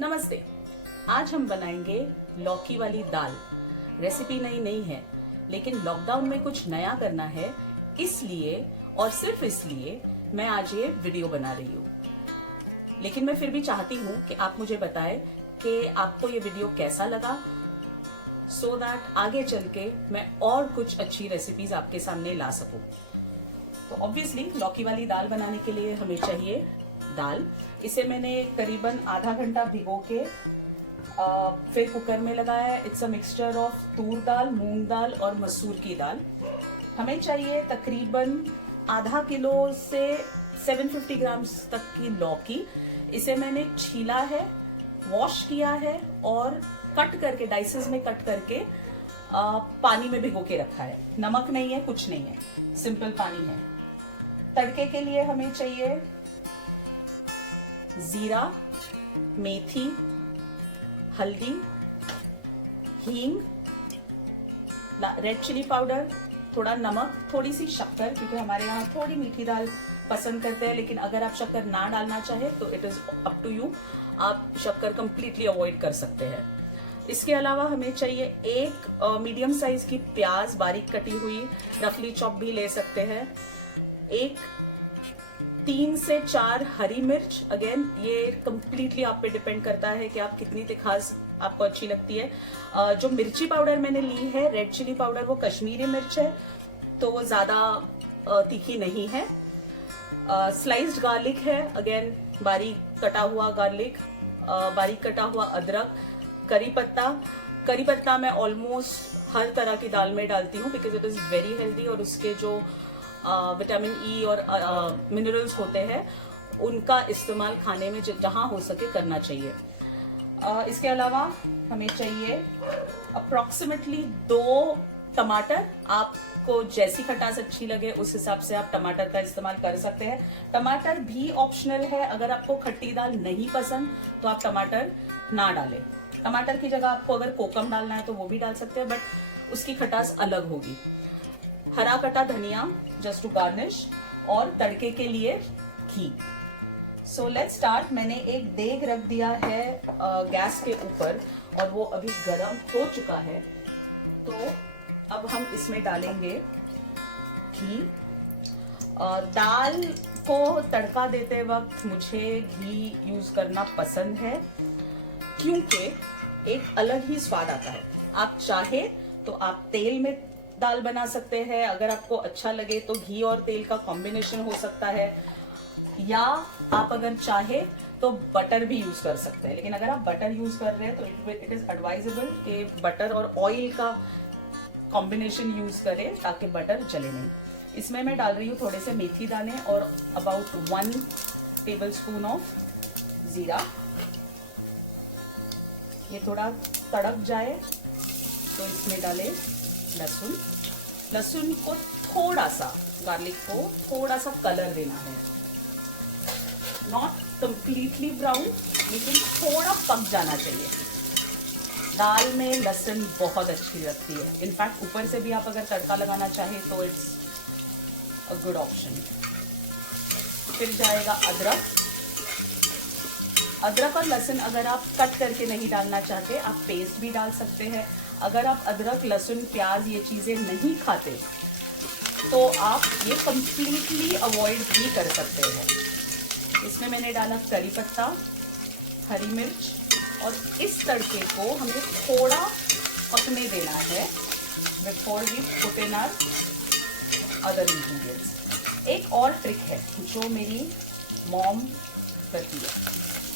नमस्ते। आज हम बनाएंगे लौकी वाली दाल। रेसिपी नई नहीं है, लेकिन लॉकडाउन में कुछ नया करना है, इसलिए और सिर्फ इसलिए मैं आज ये वीडियो बना रही हूँ। लेकिन मैं फिर भी चाहती हूँ कि आप मुझे बताएं कि आपको ये वीडियो कैसा लगा, सो दैट आगे चल के मैं और कुछ अच्छी रेसिपीज आपके सामने ला सकूं। तो ऑब्वियसली लौकी वाली दाल बनाने के लिए हमें चाहिए दाल। इसे मैंने करीबन आधा घंटा भिगो के फिर कुकर में लगाया। इट्स अ मिक्सचर ऑफ तूर दाल, मूंग दाल और मसूर की दाल। हमें चाहिए तकरीबन आधा किलो से 750 ग्राम तक की लौकी। इसे मैंने छीला है, वॉश किया है और कट करके डाइसेस में कट करके पानी में भिगो के रखा है। नमक नहीं है, कुछ नहीं है, सिंपल पानी है। तड़के के लिए हमें चाहिए जीरा, मेथी, हल्दी, हींग, रेड चिली पाउडर, थोड़ा नमक, थोड़ी सी शक्कर, क्योंकि हमारे यहाँ थोड़ी मीठी दाल पसंद करते हैं। लेकिन अगर आप शक्कर ना डालना चाहे तो it is up to you, आप शक्कर कंप्लीटली अवॉइड कर सकते हैं। इसके अलावा हमें चाहिए एक मीडियम साइज की प्याज, बारीक कटी हुई, रफली चॉप भी ले सकते हैं। एक 3 से 4 हरी मिर्च। अगेन ये कंप्लीटली आप पे डिपेंड करता है कि आप कितनी तिखास आपको अच्छी लगती है। जो मिर्ची पाउडर मैंने ली है, रेड चिली पाउडर, वो कश्मीरी मिर्च है, तो वो ज्यादा तीखी नहीं है। स्लाइस्ड गार्लिक है, अगेन बारीक कटा हुआ गार्लिक, बारीक कटा हुआ अदरक, करी पत्ता मैं ऑलमोस्ट हर तरह की दाल में डालती हूँ because it is very healthy और उसके जो विटामिन ई और मिनरल्स होते हैं उनका इस्तेमाल खाने में जहां हो सके करना चाहिए। इसके अलावा हमें चाहिए अप्रोक्सीमेटली 2 टमाटर। आपको जैसी खटास अच्छी लगे उस हिसाब से आप टमाटर का इस्तेमाल कर सकते हैं। टमाटर भी ऑप्शनल है, अगर आपको खट्टी दाल नहीं पसंद तो आप टमाटर ना डालें। टमाटर की जगह आपको अगर कोकम डालना है तो वो भी डाल सकते हैं, बट उसकी खटास अलग होगी। हरा कटा धनिया जस्ट टू गार्निश और तड़के के लिए घी। So let's start. मैंने एक देग रख दिया है गैस के ऊपर और वो अभी गर्म हो चुका है। तो अब हम इसमें डालेंगे घी। दाल को तड़का देते वक्त मुझे घी यूज करना पसंद है क्योंकि एक अलग ही स्वाद आता है। आप चाहे तो आप तेल में दाल बना सकते हैं, अगर आपको अच्छा लगे तो घी और तेल का कॉम्बिनेशन हो सकता है, या आप अगर चाहे तो बटर भी यूज कर सकते हैं। लेकिन अगर आप बटर यूज कर रहे हैं तो इट इज एडवाइजेबल कि बटर और ऑयल का कॉम्बिनेशन यूज करें ताकि बटर जले नहीं। इसमें मैं डाल रही हूँ थोड़े से मेथी दाने और अबाउट 1 टेबल स्पून ऑफ जीरा। ये थोड़ा तड़क जाए तो इसमें डालें लहसुन को थोड़ा सा, गार्लिक को थोड़ा सा कलर देना है, नॉट कंप्लीटली ब्राउन, लेकिन थोड़ा पक जाना चाहिए। दाल में लहसुन बहुत अच्छी लगती है। इनफैक्ट ऊपर से भी आप अगर तड़का लगाना चाहे तो इट्स अ गुड ऑप्शन। फिर जाएगा अदरक और लहसुन। अगर आप कट करके नहीं डालना चाहते आप पेस्ट भी डाल सकते हैं। अगर आप अदरक, लहसुन, प्याज ये चीजें नहीं खाते तो आप ये कंप्लीटली अवॉइड भी कर सकते हैं। इसमें मैंने डाला करी पत्ता, हरी मिर्च और इस तड़के को हमें थोड़ा पकने देना है before we put in our other ingredients. एक और ट्रिक है जो मेरी मॉम करती है,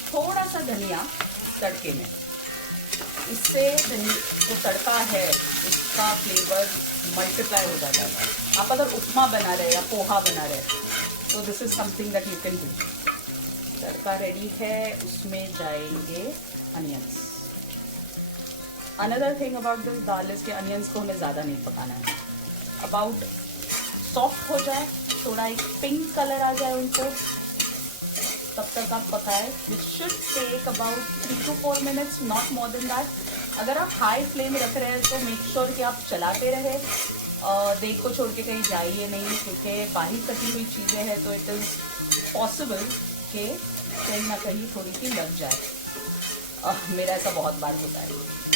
थोड़ा सा धनिया तड़के में, इससे जो तड़का है उसका फ्लेवर मल्टीप्लाई हो जाता है। आप अगर उपमा बना रहे या पोहा बना रहे तो this is something that you can do. Tadka ready है, उसमें जाएंगे onions. Another thing about this dal is के अनियंस को हमें ज़्यादा नहीं पकाना है। अबाउट सॉफ्ट हो जाए, थोड़ा एक पिंक कलर आ जाए उनको, तब तक आप पकाएं। Which should take about 3 to 4 minutes, not more than that. अगर आप हाई फ्लेम रख रहे हैं तो मेक श्योर कि आप चलाते रहे, देग को छोड़ के कहीं जाइए नहीं, क्योंकि बारीक कटी हुई चीज़ें हैं तो इट इज़ पॉसिबल कि कहीं ना कहीं थोड़ी सी लग जाए। मेरा ऐसा बहुत बार होता है।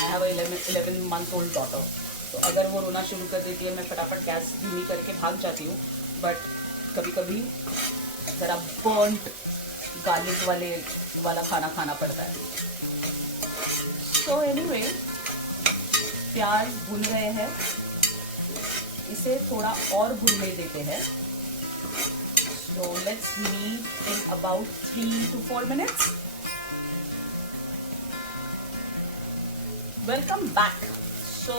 I have 11 month old daughter, तो अगर वो रोना शुरू कर देती है मैं फटाफट गैस धीमी करके भाग जाती हूँ, बट कभी कभी ज़रा बर्नड गार्लिक वाला खाना खाना पड़ता है। सो एनीवे, प्याज भून रहे हैं, इसे थोड़ा और भूनने देते हैं। So let's meet in about 3 to 4 minutes। Welcome back. So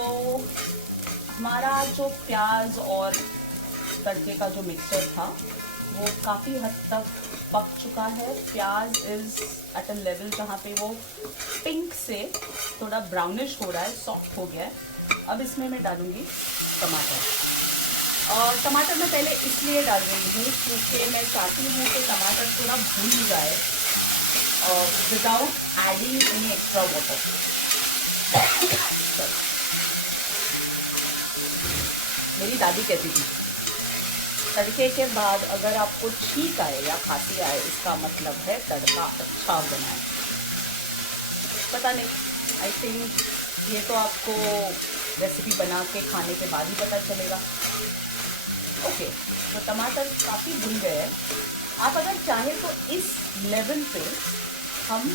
हमारा जो प्याज और तड़के का जो मिक्सचर था वो काफ़ी हद तक पक चुका है। प्याज इज़ एट अ लेवल जहाँ पे वो पिंक से थोड़ा ब्राउनिश हो रहा है, सॉफ्ट हो गया है। अब इसमें मैं डालूँगी टमाटर, और टमाटर मैं पहले इसलिए डाल रही हूँ क्योंकि मैं चाहती हूँ कि टमाटर थोड़ा भून जाए without adding any extra water. मेरी दादी कहती थी तड़के के बाद अगर आपको छींक आए या खांसी आए इसका मतलब है तड़का अच्छा बना है। पता नहीं, आई थिंक ये तो आपको रेसिपी बना के खाने के बाद ही पता चलेगा। ओके, तो टमाटर काफ़ी भुन गए हैं। आप अगर चाहें तो इस लेवल पे हम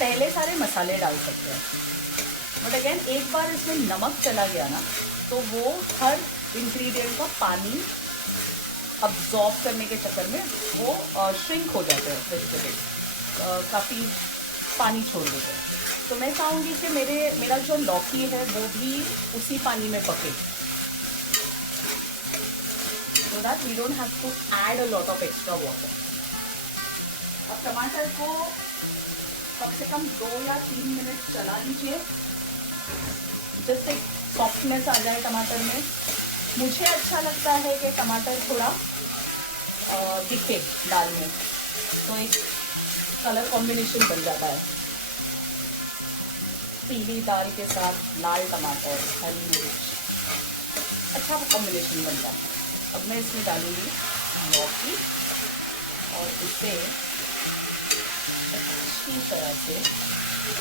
पहले सारे मसाले डाल सकते हैं, बट अगेन एक बार इसमें नमक चला गया ना तो वो हर इंग्रेडिएंट का पानी अब्जॉर्ब करने के चक्कर में वो श्रिंक हो जाते हैं, वेजिटेबल काफ़ी पानी छोड़ देते हैं। तो मैं चाहूँगी कि मेरा जो लौकी है वो भी उसी पानी में पके, so that we don't have to add a lot of extra water। अब टमाटर को कम से कम 2 या 3 मिनट चला लीजिए, जिससे सॉफ्टनेस आ जाए टमाटर में। मुझे अच्छा लगता है कि टमाटर थोड़ा दिखे दाल में, तो एक कलर कॉम्बिनेशन बन जाता है। पीली दाल के साथ लाल टमाटर, हरी मिर्च, अच्छा कॉम्बिनेशन बन जाता है। अब मैं इसमें डालूंगी लौकी और इसे अच्छी तरह से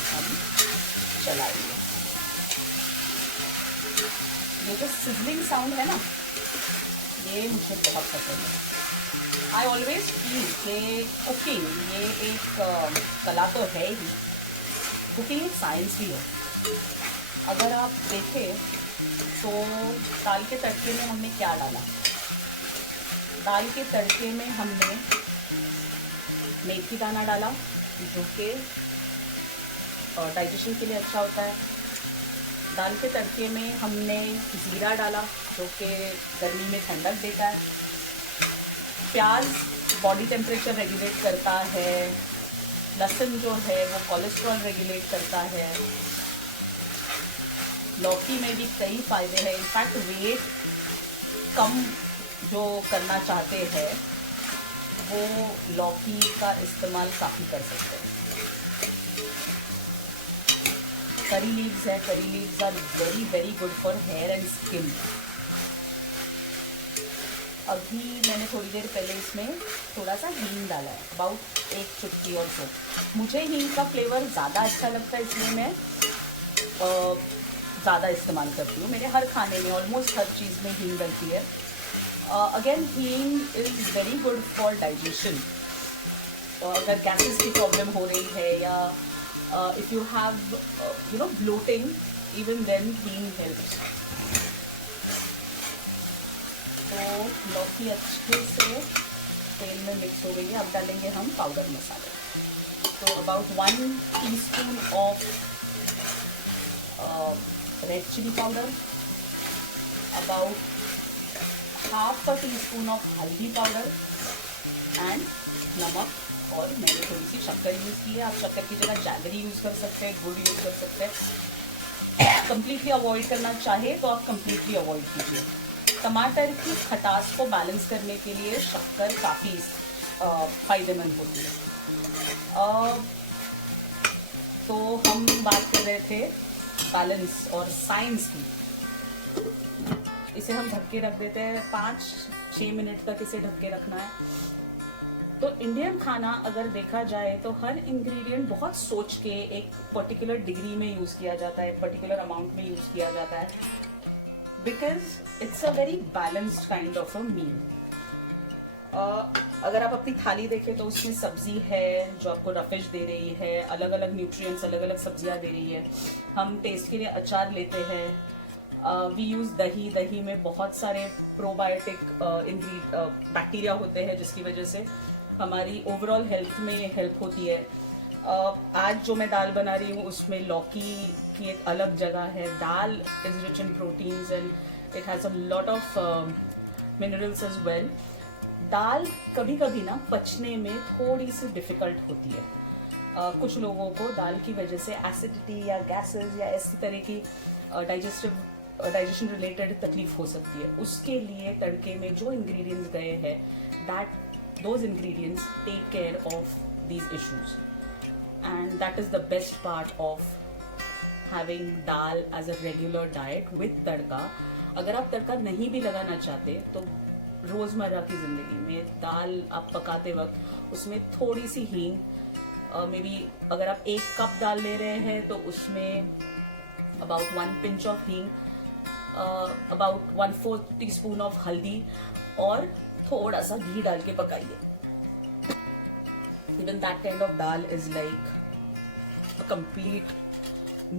हम चलाएंगे। ये जो सिजलिंग साउंड है ना, ये मुझे बहुत पसंद है। आई ऑलवेज फील कि कुकिंग ये एक कला तो है ही, कुकिंग एक साइंस भी है। अगर आप देखें तो दाल के तड़के में हमने क्या डाला? दाल के तड़के में हमने मेथी दाना डाला जो कि डाइजेशन के लिए अच्छा होता है। दाल के तड़के में हमने ज़ीरा डाला जो कि गर्मी में ठंडक देता है। प्याज बॉडी टेम्परेचर रेगुलेट करता है। लहसुन जो है वो कोलेस्ट्रॉल रेगुलेट करता है। लौकी में भी कई फ़ायदे हैं। इनफैक्ट वेट कम जो करना चाहते हैं वो लौकी का इस्तेमाल काफ़ी कर सकते हैं। करी लीव्स है, curry leaves are very very good for hair and skin. अभी मैंने थोड़ी देर पहले इसमें थोड़ा सा हींग डाला है, अबाउट 1 चुटकी और सो। मुझे हींग का फ्लेवर ज़्यादा अच्छा लगता है, इसलिए मैं ज़्यादा इस्तेमाल करती हूँ। मेरे हर खाने में ऑलमोस्ट हर चीज़ में हींग डलती है। अगेन हींग is very good for digestion. अगर गैसेस की प्रॉब्लम हो रही है या if you have bloating, even then हींग helps। तो लौकी अच्छे से तेल में मिक्स हो गई है। अब डालेंगे हम पाउडर मसाले। तो about 1 teaspoon of red chilli powder, about ½ teaspoon of हल्दी पाउडर एंड नमक, और मैंने थोड़ी सी शक्कर यूज़ की है। आप शक्कर की जगह जैगरी यूज़ कर सकते हैं, गुड़ यूज़ कर सकते हैं। कम्प्लीटली अवॉइड करना चाहे तो आप कम्प्लीटली अवॉइड कीजिए। टमाटर की खटास को बैलेंस करने के लिए शक्कर काफ़ी फ़ायदेमंद होती है। तो हम बात कर रहे थे बैलेंस और साइंस की। इसे हम ढक के रख देते हैं 5-6 मिनट तक। इसे ढक के रखना है। तो इंडियन खाना अगर देखा जाए तो हर इंग्रेडिएंट बहुत सोच के एक पर्टिकुलर डिग्री में यूज किया जाता है, पर्टिकुलर अमाउंट में यूज किया जाता है, because it's a very balanced kind of a meal. अगर आप अपनी थाली देखें तो उसमें सब्जी है जो आपको रफिश दे रही है, अलग अलग न्यूट्रिएंट्स, अलग अलग सब्जियां दे रही है। हम टेस्ट के लिए अचार लेते हैं, वी यूज दही, दही में बहुत सारे प्रोबायोटिक बैक्टीरिया होते हैं जिसकी वजह से हमारी ओवरऑल हेल्थ में हेल्प होती है। आज जो मैं दाल बना रही हूँ उसमें लौकी की एक अलग जगह है। Dal is rich in proteins and it has a lot of minerals as well. दाल कभी कभी ना पचने में थोड़ी सी डिफिकल्ट होती है। कुछ लोगों को दाल की वजह से एसिडिटी या गैसेस या इसी तरह की डाइजेशन रिलेटेड तकलीफ हो सकती है। उसके लिए तड़के में जो इंग्रेडिएंट्स गए हैं, those ingredients take care of these issues, and that is the best part of having dal as a regular diet with तड़का। अगर आप तड़का नहीं भी लगाना चाहते तो रोजमर्रा की जिंदगी में दाल आप पकाते वक्त उसमें थोड़ी सी हींग, मे बी अगर आप 1 कप दाल ले रहे हैं तो उसमें अबाउट 1 पिंच ऑफ हींग, अबाउट 1/4 टीस्पून ऑफ हल्दी और थोड़ा सा घी डाल के पकाइए। Even that kind of dal is like a complete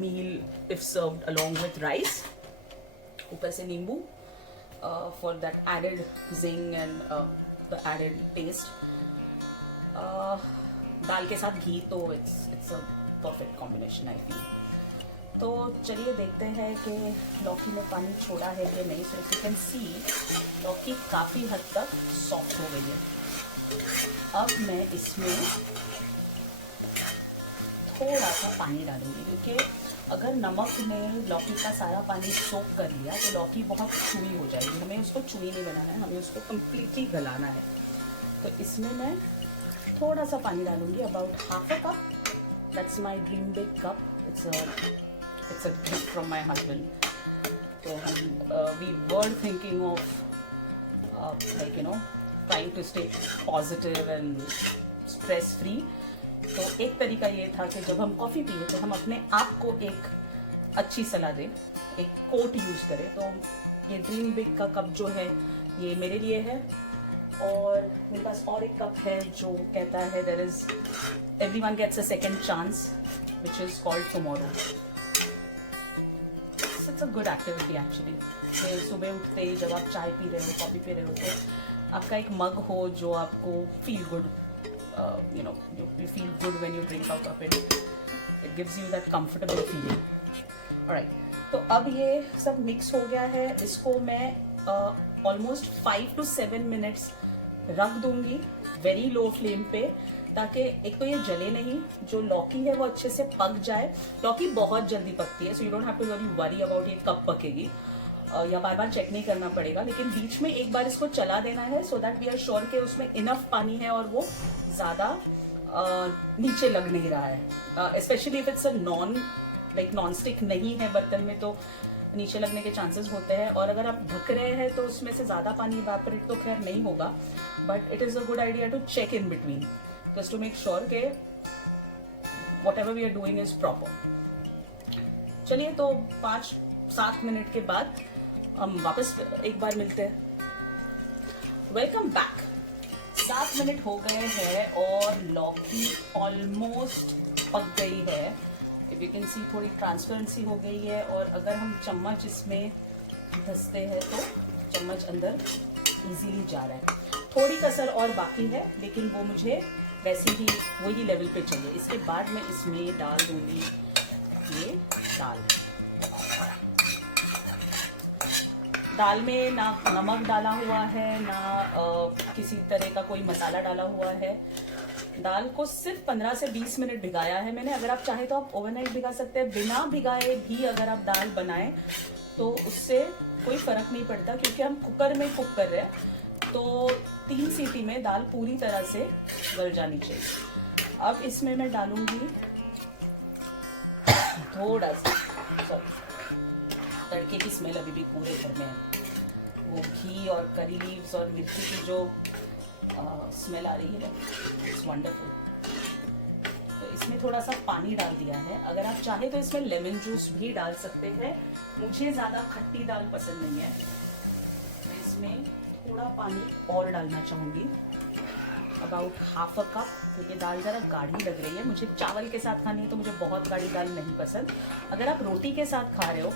meal if served along with rice. ऊपर से नींबू for that added zing and the added taste. दाल के साथ घी तो it's a perfect combination I feel. तो चलिए देखते हैं कि लौकी ने पानी छोड़ा है कि नहीं। सो यू कैन सी लौकी काफ़ी हद तक सॉफ्ट हो गई है। अब मैं इसमें थोड़ा सा पानी डालूंगी क्योंकि अगर नमक ने लौकी का सारा पानी सोख कर लिया तो लौकी बहुत चूई हो जाएगी। हमें उसको चूई नहीं बनाना है, हमें उसको कम्प्लीटली गलाना है। तो इसमें मैं थोड़ा सा पानी डालूंगी, about 1/2 cup. That's my dream big cup. It's a gift from my husband. So we were thinking of trying to stay positive and stress free. तो एक तरीका ये था कि जब हम कॉफ़ी पिए तो हम अपने आप को एक अच्छी सलाह दें, एक कोट यूज़ करें। तो ये ड्रीम बिग का कप जो है ये मेरे लिए है, और मेरे पास और एक कप है जो कहता है there is everyone gets a second chance, which is called tomorrow. It's a good activity actually. सुबह उठते ही जब आप चाय पी रहे हो, कॉफ़ी पी रहे हो, तो आपका एक मग हो जो आपको feel good, you feel good when you drink out of it. It gives you that comfortable feeling. Alright. तो अब ये सब मिक्स हो गया है। इसको मैं almost 5 to 7 minutes रख दूंगी वेरी लो फ्लेम पे, ताकि एक तो ये जले नहीं, जो लौकी है वो अच्छे से पक जाए। लौकी बहुत जल्दी पकती है, so you don't have to worry about ये कब पकेगी, या बार बार चेक नहीं करना पड़ेगा। लेकिन बीच में एक बार इसको चला देना है so that we are sure कि उसमें इनफ पानी है और वो ज्यादा नीचे लग नहीं रहा है। Specially if it's a non stick नहीं है बर्तन में तो नीचे लगने के चांसेस होते हैं। और अगर आप ढक रहे हैं तो उसमें से ज्यादा पानी इवेपोरेट तो खैर नहीं होगा, but it is a good idea to check in between just to make sure कि whatever we are doing is proper. चलिए, तो 5-7 मिनट के बाद हम वापस एक बार मिलते हैं। Welcome back. 7 मिनट हो गए हैं और लौकी ऑलमोस्ट पक गई है। इफ यू कैन सी थोड़ी ट्रांसपेरेंसी हो गई है, और अगर हम चम्मच इसमें घसते हैं तो चम्मच अंदर इजीली जा रहा है। थोड़ी कसर और बाकी है, लेकिन वो मुझे वैसे ही वही लेवल पे चाहिए। इसके बाद मैं इसमें डाल दूंगी ये दाल में ना नमक डाला हुआ है, ना किसी तरह का कोई मसाला डाला हुआ है। दाल को सिर्फ 15 से 20 मिनट भिगाया है मैंने। अगर आप चाहे तो आप ओवरनाइट भिगा सकते हैं। बिना भिगाए भी अगर आप दाल बनाएं तो उससे कोई फर्क नहीं पड़ता, क्योंकि हम कुकर में कुक कर रहे हैं, तो 3 सीटी में दाल पूरी तरह से गल जानी चाहिए। अब इसमें मैं डालूंगी थोड़ा सा, तड़के की स्मेल अभी भी पूरे घर में है। वो घी और करी लीव्स और मिर्ची की जो स्मेल आ रही है, इट्स वंडरफुल। तो इसमें थोड़ा सा पानी डाल दिया है। अगर आप चाहे तो इसमें लेमन जूस भी डाल सकते हैं। मुझे ज़्यादा खट्टी दाल पसंद नहीं है, मैं इसमें थोड़ा पानी और डालना चाहूँगी, अबाउट हाफ अ कप, क्योंकि दाल ज़रा गाढ़ी लग रही है। मुझे चावल के साथ खानी है तो मुझे बहुत गाढ़ी दाल नहीं पसंद। अगर आप रोटी के साथ खा रहे हो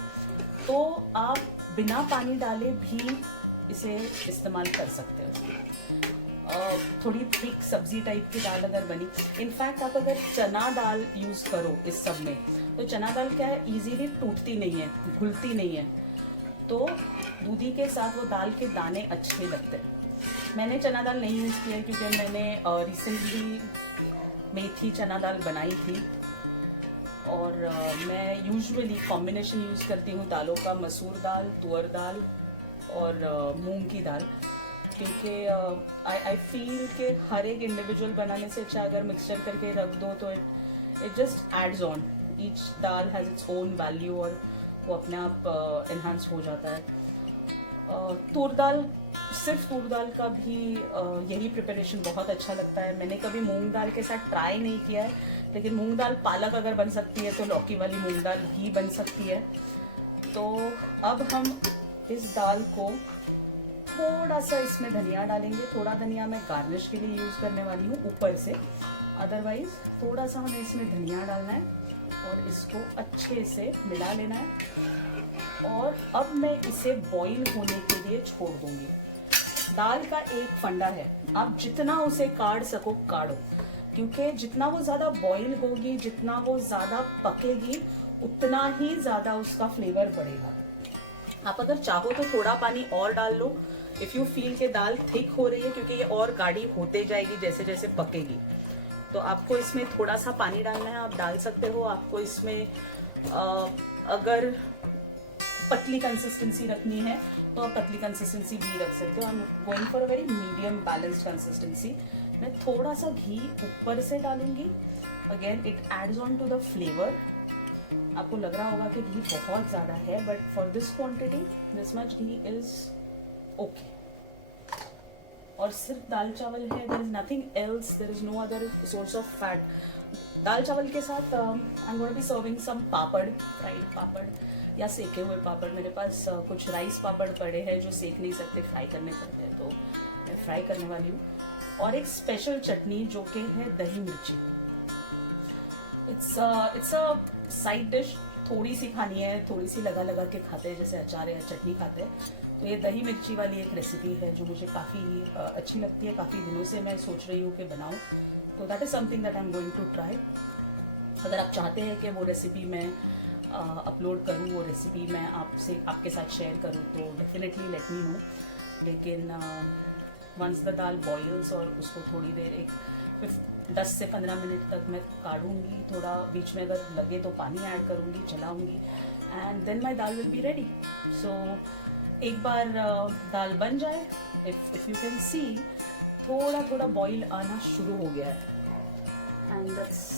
तो आप बिना पानी डाले भी इसे इस्तेमाल कर सकते हो। थोड़ी थिक सब्जी टाइप की दाल अगर बनी, इनफैक्ट आप अगर चना दाल यूज़ करो इस सब में, तो चना दाल क्या है, इजीली टूटती नहीं है, घुलती नहीं है, तो दूधी के साथ वो दाल के दाने अच्छे लगते हैं। मैंने चना दाल नहीं यूज़ किया क्योंकि मैंने रिसेंटली मेथी चना दाल बनाई थी, और मैं यूजुअली कॉम्बिनेशन यूज़ करती हूँ दालों का, मसूर दाल, तुअर दाल और मूंग की दाल, क्योंकि आई फील कि हर एक इंडिविजुअल बनाने से अच्छा अगर मिक्सचर करके रख दो तो it just ads on, each dal has its own value और वो अपने आप एनहांस हो जाता है। तूर दाल, सिर्फ तूर दाल का भी यही प्रिपरेशन बहुत अच्छा लगता है। मैंने कभी मूंग दाल के साथ ट्राई नहीं किया है, लेकिन मूंग दाल पालक अगर बन सकती है तो लौकी वाली मूंग दाल भी बन सकती है। तो अब हम इस दाल को थोड़ा सा इसमें धनिया डालेंगे। थोड़ा धनिया मैं गार्निश के लिए यूज़ करने वाली हूँ ऊपर से, अदरवाइज थोड़ा सा हमें इसमें धनिया डालना है और इसको अच्छे से मिला लेना है। और अब मैं इसे बॉईल होने के लिए छोड़ दूंगी। दाल का एक फंडा है, आप जितना उसे काढ़ सको काढ़ो, क्योंकि जितना वो ज़्यादा बॉईल होगी, जितना वो ज़्यादा पकेगी, उतना ही ज़्यादा उसका फ्लेवर बढ़ेगा। आप अगर चाहो तो थोड़ा पानी और डाल लो इफ़ यू फील कि दाल थिक हो रही है, क्योंकि ये और गाढ़ी होते जाएगी जैसे जैसे पकेगी। तो आपको इसमें थोड़ा सा पानी डालना है, आप डाल सकते हो। आपको इसमें अगर पतली कंसिस्टेंसी रखनी है तो आप पतली कंसिस्टेंसी भी रख सकते हो। I am going for a very medium balanced consistency. मैं थोड़ा सा घी ऊपर से डालूंगी, again it adds on to the flavour. आपको लग रहा होगा कि घी बहुत ज़्यादा है, but for this quantity this much ghee is okay. और सिर्फ दाल चावल है, there is nothing else, there is no other source of fat. दाल चावल के साथ I am going to B serving some papad, fried पापड़ या सेके हुए पापड़। मेरे पास कुछ राइस पापड़ पड़े हैं जो सेक नहीं सकते, फ्राई करने पड़ते हैं, तो मैं फ्राई करने वाली हूँ। और एक स्पेशल चटनी जो कि है दही मिर्ची। इट्स अ साइड डिश, थोड़ी सी खानी है, थोड़ी सी लगा लगा के खाते हैं जैसे अचार या चटनी खाते हैं। तो ये दही मिर्ची वाली एक रेसिपी है जो मुझे काफ़ी अच्छी लगती है, काफ़ी दिनों से मैं सोच रही हूँ कि बनाऊँ, तो that is something that I am going to try. अगर आप चाहते हैं कि वो रेसिपी मैं अपलोड करूँ, वो रेसिपी मैं आपके साथ शेयर करूँ, तो डेफिनेटली लेट मी नो। लेकिन वंस द दाल बॉइल्स और उसको थोड़ी देर, एक 10 से 15 मिनट तक मैं काढ़ूंगी, थोड़ा बीच में अगर लगे तो पानी ऐड करूंगी, चलाऊंगी, and then my dal will be ready. So एक बार दाल बन जाए, इफ यू कैन सी, थोड़ा थोड़ा बॉईल आना शुरू हो गया है, and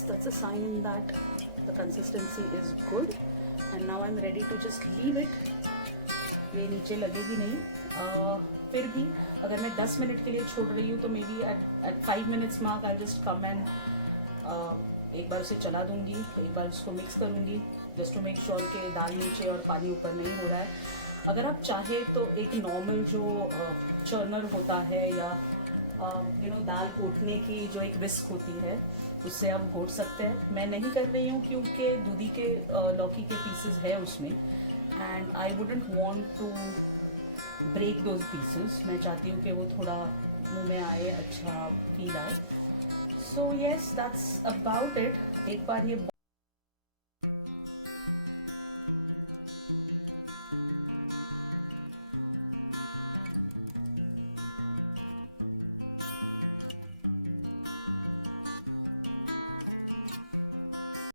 that's a sign that the consistency is good, and now I'm ready to just leave it. ये नीचे लगेगी नहीं। फिर भी अगर मैं 10 मिनट के लिए छोड़ रही हूँ तो maybe at 5 minutes mark I just come and एक बार उसे चला दूंगी, एक बार उसको मिक्स करूँगी, जस्ट टू मेक श्योर कि दाल नीचे और पानी ऊपर नहीं हो रहा है। अगर आप चाहे तो एक नॉर्मल जो चर्नर होता है या दाल घोटने की जो एक विस्क होती है, उससे आप घोट सकते हैं। मैं नहीं कर रही हूँ क्योंकि दूधी के लौकी के पीसेस है उसमें, and I wouldn't want to break those pieces. मैं चाहती हूँ कि वो थोड़ा मुंह में आए, अच्छा फील आए। So yes, that's about it. एक बार ये